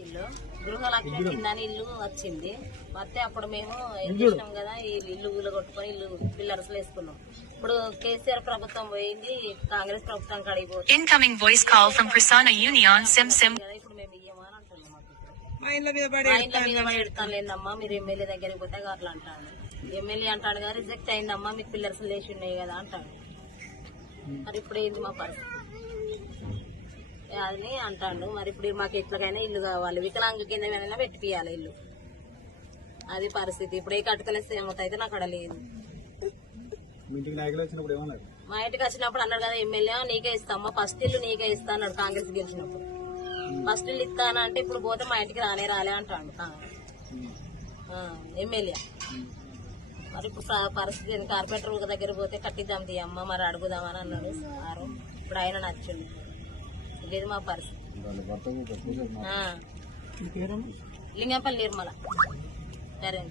ఇచ్చిండు గృహలక్ష్మి కింద ఇల్లు వచ్చింది. వస్తే అప్పుడు మేము ఏం చేసినాం కదా, ఈ ఇల్లు ఊళ్ళో కొట్టుకొని ఇల్లు పిల్లర్స్ వేసుకున్నాం. ఇప్పుడు కేసీఆర్ ప్రభుత్వం పోయింది, కాంగ్రెస్ ప్రభుత్వం కడిగిపోతుంది. Incoming voice call from Prasanna Union Sim. ఇప్పుడు మేము ఇయ్యమా అని అంటున్నాం. మా ఇంట్లో మీద పడి పెడతాను లేదమ్మా, మీరు ఎమ్మెల్యే దగ్గరికి పోతే అట్లా అంటాడు. ఎమ్మెల్యే అంటాడు కదా, రిజెక్ట్ అయిందమ్మా, మీకు పిల్లర్స్ లేచి ఉన్నాయి కదా అంటాడు. మరి ఇప్పుడు ఏంది మా పరిస్థితి అని అంటాడు. మరి ఇప్పుడు మాకు ఎట్లకైనా ఇల్లు కావాలి, వికలాంగ కింద ఏమైనా పెట్టిపియాలి ఇల్లు, అది పరిస్థితి. ఇప్పుడు ఏ కట్టుకలేస్తే ఏమవుతాయితే నాకు అక్కడ లేదు. మా ఇంటికి వచ్చినప్పుడు అన్నాడు కదా ఎమ్మెల్యే, నీకే ఇస్తామా ఫస్ట్ ఇల్లు, నీకే ఇస్తా అన్నాడు కాంగ్రెస్ గెలిచినప్పుడు. ఫస్ట్ ఇల్లు ఇస్తానంటే ఇప్పుడు పోతే మా ఇంటికి రాలే అంటాడు ఎమ్మెల్యే. మరి ఇప్పుడు పరిస్థితి కార్పొరేటర్ దగ్గర పోతే కట్టిద్దాం తీయమ్మ, మరి అడుగుదామని అన్నాడు సారు. ఇప్పుడు ఆయన నచ్చింది, లేదు మా పరిస్థితి. లింగంపల్లి నిర్మల సరే.